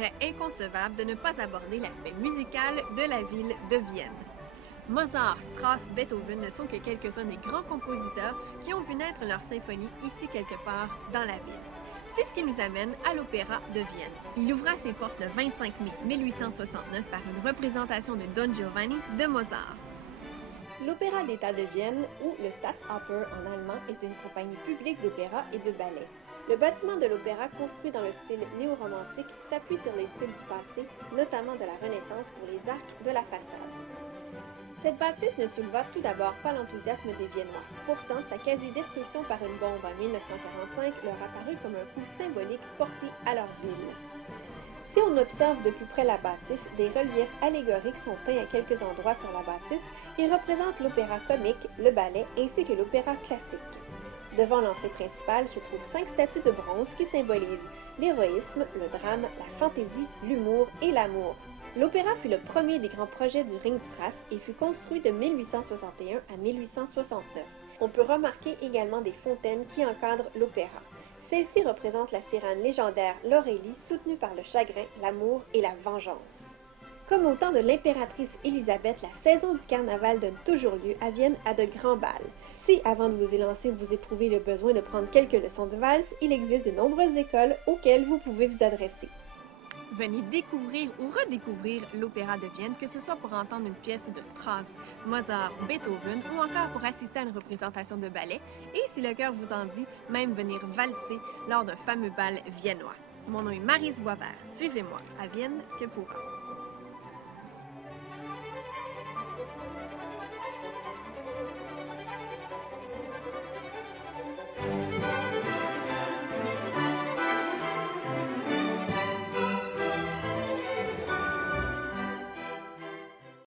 serait inconcevable de ne pas aborder l'aspect musical de la ville de Vienne. Mozart, Strauss, Beethoven ne sont que quelques-uns des grands compositeurs qui ont vu naître leur symphonie ici quelque part dans la ville. C'est ce qui nous amène à l'Opéra de Vienne. Il ouvra ses portes le 25 mai 1869 par une représentation de Don Giovanni de Mozart. L'Opéra d'État de Vienne, ou le Staatsoper en allemand, est une compagnie publique d'opéra et de ballet. Le bâtiment de l'opéra, construit dans le style néo-romantique, s'appuie sur les styles du passé, notamment de la Renaissance pour les arcs de la façade. Cette bâtisse ne souleva tout d'abord pas l'enthousiasme des Viennois. Pourtant, sa quasi-destruction par une bombe en 1945 leur apparut comme un coup symbolique porté à leur ville. Si on observe de plus près la bâtisse, des reliefs allégoriques sont peints à quelques endroits sur la bâtisse et représentent l'opéra comique, le ballet ainsi que l'opéra classique. Devant l'entrée principale se trouvent 5 statues de bronze qui symbolisent l'héroïsme, le drame, la fantaisie, l'humour et l'amour. L'opéra fut le premier des grands projets du Ringstrasse et fut construit de 1861 à 1869. On peut remarquer également des fontaines qui encadrent l'opéra. Celle-ci représente la sirène légendaire l'Aurélie, soutenue par le chagrin, l'amour et la vengeance. Comme au temps de l'impératrice Élisabeth, la saison du carnaval donne toujours lieu à Vienne à de grands bals. Si, avant de vous élancer, vous éprouvez le besoin de prendre quelques leçons de valse, il existe de nombreuses écoles auxquelles vous pouvez vous adresser. Venez découvrir ou redécouvrir l'Opéra de Vienne, que ce soit pour entendre une pièce de Strauss, Mozart, Beethoven ou encore pour assister à une représentation de ballet et, si le cœur vous en dit, même venir valser lors d'un fameux bal viennois. Mon nom est Maryse Boisvert. Suivez-moi, à Vienne que pourra.